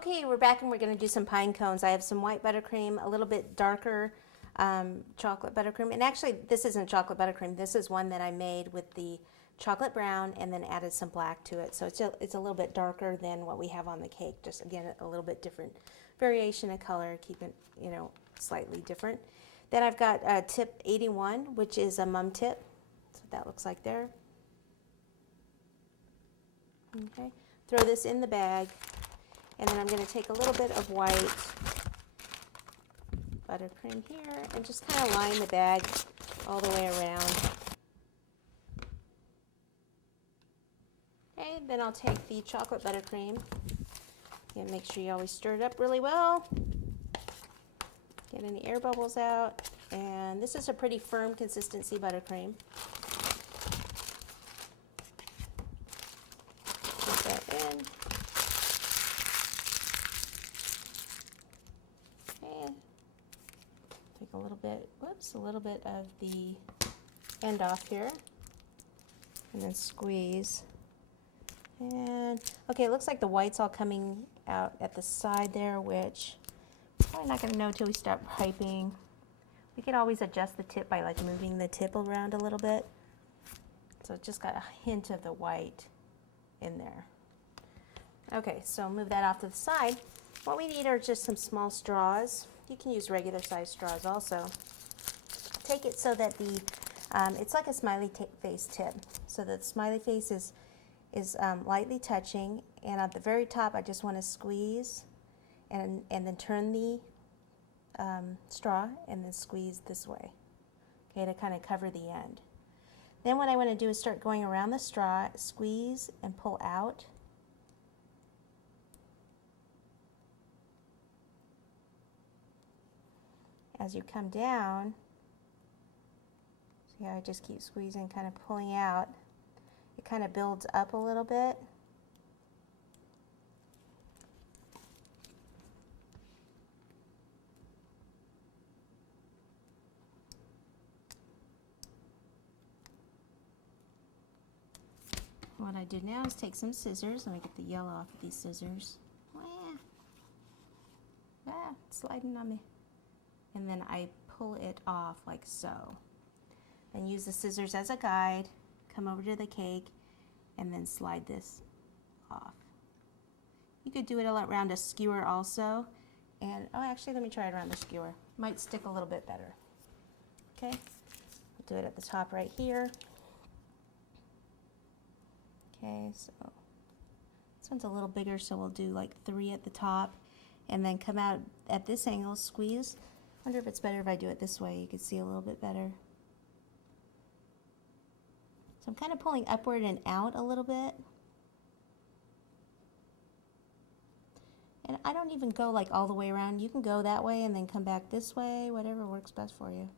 Okay, we're back and we're going to do some pine cones. I have some white buttercream, a little bit darker chocolate buttercream. And actually, this isn't chocolate buttercream. This is one that I made with the chocolate brown and then added some black to it. So it's a little bit darker than what we have on the cake. Just, again, a little bit different variation of color, keep it, slightly different. Then I've got tip 81, which is a mum tip. That's what that looks like there. Okay, throw this in the bag. And then I'm going to take a little bit of white buttercream here and just kind of line the bag all the way around. Okay, then I'll take the chocolate buttercream and make sure you always stir it up really well. Get any air bubbles out. And this is a pretty firm consistency buttercream. Put that in. Take a little bit of the end off here, and then squeeze. And okay, it looks like the white's all coming out at the side there, which probably not going to know till we start piping. We could always adjust the tip by like moving the tip around a little bit. So it just got a hint of the white in there. Okay, so move that off to the side. What we need are just some small straws. You can use regular size straws also. Take it so that it's like a smiley face tip. So that the smiley face is lightly touching, and at the very top I just want to squeeze and then turn the straw and then squeeze this way, okay, to kind of cover the end. Then what I want to do is start going around the straw, squeeze and pull out. As you come down, see how I just keep squeezing, kind of pulling out. It kind of builds up a little bit. What I do now is take some scissors. Let me get the yellow off of these scissors. It's sliding on me. And then I pull it off like so. Then use the scissors as a guide, come over to the cake, and then slide this off. You could do it around a skewer also. And, oh, actually, let me try it around the skewer. Might stick a little bit better. Okay, I'll do it at the top right here. Okay, so this one's a little bigger, so we'll do like 3 at the top, and then come out at this angle, squeeze. Wonder if it's better if I do it this way. You can see a little bit better. So I'm kind of pulling upward and out a little bit. And I don't even go like all the way around. You can go that way and then come back this way, whatever works best for you.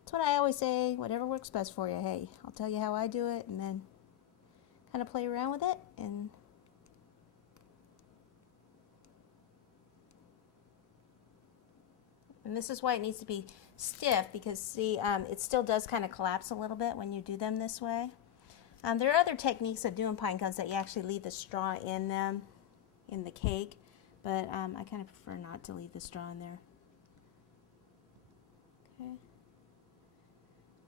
That's what I always say, whatever works best for you. Hey, I'll tell you how I do it, and then kind of play around with it. And this is why it needs to be stiff, because see, it still does kind of collapse a little bit when you do them this way. There are other techniques of doing pine cones that you actually leave the straw in them, in the cake, but I kind of prefer not to leave the straw in there. Okay.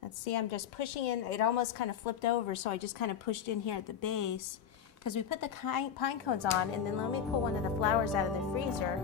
Let's see, I'm just pushing in. It almost kind of flipped over, so I just kind of pushed in here at the base, because we put the pine cones on, and then let me pull one of the flowers out of the freezer.